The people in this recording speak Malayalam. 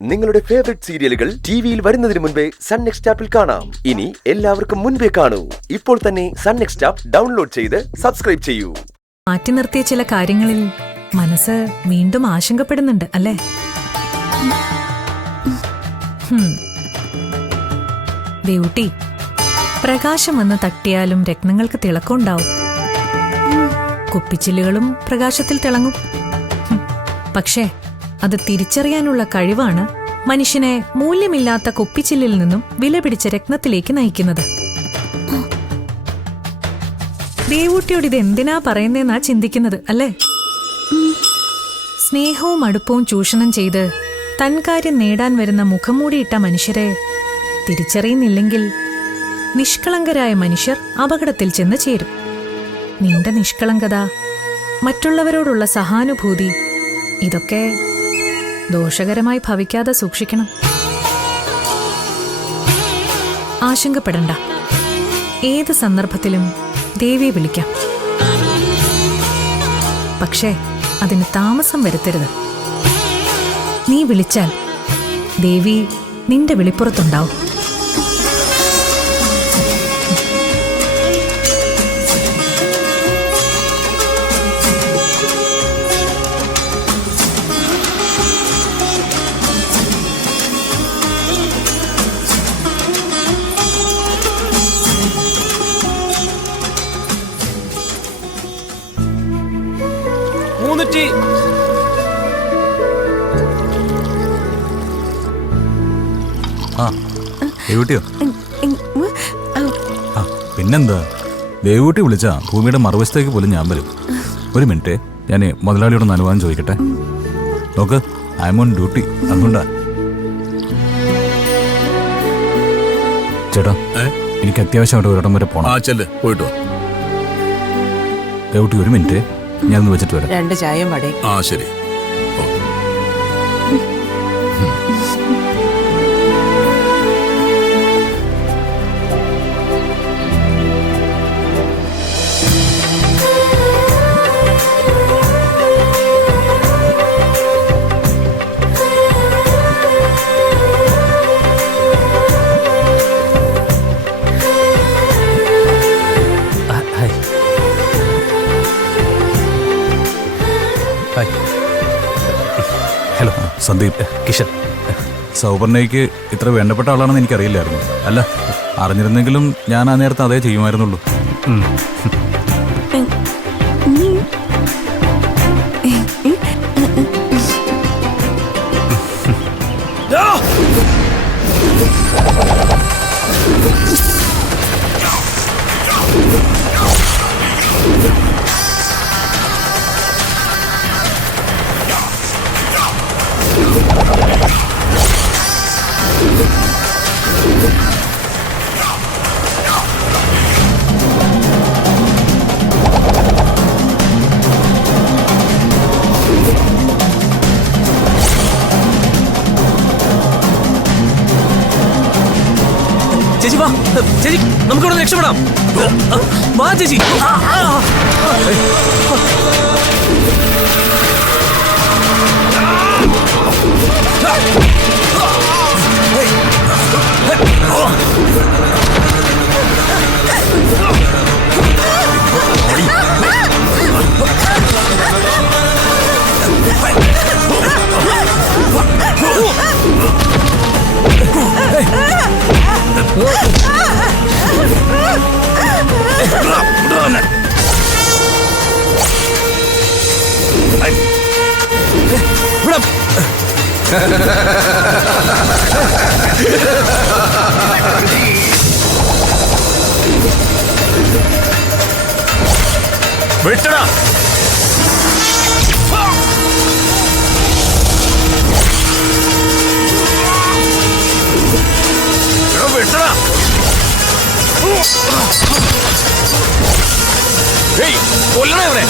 നിങ്ങളുടെ ഫേവറേറ്റ് സീരിയലുകൾ ടിവിയിൽ വരുന്നതിന് മുൻപേ സൺ നെക്സ്റ്റ് ആപ്പിൽ കാണാം. ഇനി എല്ലാവർക്കും മുൻപേ കാണൂ. ഇപ്പോൾ തന്നെ സൺ നെക്സ്റ്റ് ആപ്പ് ഡൗൺലോഡ് ചെയ്ത് സബ്സ്ക്രൈബ് ചെയ്യൂ. മാറ്റി നിർത്തിയ ചില കാര്യങ്ങളിൽ മനസ്സ് വീണ്ടും ആശങ്കപ്പെടുന്നുണ്ട് അല്ലേ? ദേവുട്ടി, പ്രകാശം വന്ന് തട്ടിയാലും രത്നങ്ങൾക്ക് തിളക്കമുണ്ടാവും. കുപ്പിച്ചില്ലുകളും പ്രകാശത്തിൽ തിളങ്ങും. പക്ഷേ അത് തിരിച്ചറിയാനുള്ള കഴിവാണ് മനുഷ്യനെ മൂല്യമില്ലാത്ത കുപ്പിച്ചില്ലിൽ നിന്നും വിലപിടിച്ച രത്നത്തിലേക്ക് നയിക്കുന്നത്. ദേവൂട്ടിയോട് ഇത് എന്തിനാ പറയുന്നതെന്നാ ചിന്തിക്കുന്നത് അല്ലേ? സ്നേഹവും അടുപ്പവും ചൂഷണം ചെയ്ത് തൻകാര്യം നേടാൻ വരുന്ന മുഖംമൂടിയിട്ട മനുഷ്യരെ തിരിച്ചറിയുന്നില്ലെങ്കിൽ നിഷ്കളങ്കരായ മനുഷ്യർ അപകടത്തിൽ ചെന്ന് ചേരും. നിന്റെ നിഷ്കളങ്കത, മറ്റുള്ളവരോടുള്ള സഹാനുഭൂതി, ഇതൊക്കെ ദോഷകരമായി ഭവിക്കാതെ സൂക്ഷിക്കണം. ആശങ്കപ്പെടണ്ട. ഏത് സന്ദർഭത്തിലും ദേവിയെ വിളിക്കാം. പക്ഷേ അതിന് താമസം വരുത്തരുത്. നീ വിളിച്ചാൽ ദേവി നിന്റെ വിളിപ്പുറത്തുണ്ടാവും. പിന്നെന്താ, ദേവൂട്ടി വിളിച്ചാ ഭൂമിയുടെ മറുവശത്തേക്ക് പോലും ഞാൻ വരും. ഒരു മിനിറ്റ്, ഞാൻ മുതലാളിയോടൊന്ന് അനുവാദം ചോദിക്കട്ടെ. നോക്ക്, ഐ എം ഓൺ ഡ്യൂട്ടി. അതുകൊണ്ടാ. ചേട്ടാ, എനിക്ക് അത്യാവശ്യമായിട്ട് ഒരിടം വരെ പോണം. പോയിട്ട് ദേവൂട്ടി ഒരു മിനിറ്റ്, ഞാനൊന്ന് വെച്ചിട്ട് വരാം. 2 ചായയും വടയും. ശരി. ഹലോ, സന്ദീപ്. കിഷൻ. സൗപർണയ്ക്ക് ഇത്ര വേണ്ടപ്പെട്ട ആളാണെന്ന് എനിക്കറിയില്ലായിരുന്നു. അല്ല, അറിഞ്ഞിരുന്നെങ്കിലും ഞാൻ ആ നേരത്തെ അതേ ചെയ്യുമായിരുന്നുള്ളൂ. ചേച്ചി വാ, ചേച്ചി നമുക്കിവിടെ രക്ഷപ്പെടാം. വാ ചേച്ചി. വിട്ടടാ. വിട്ടടാ. കൊല്ലണേ അവനെ.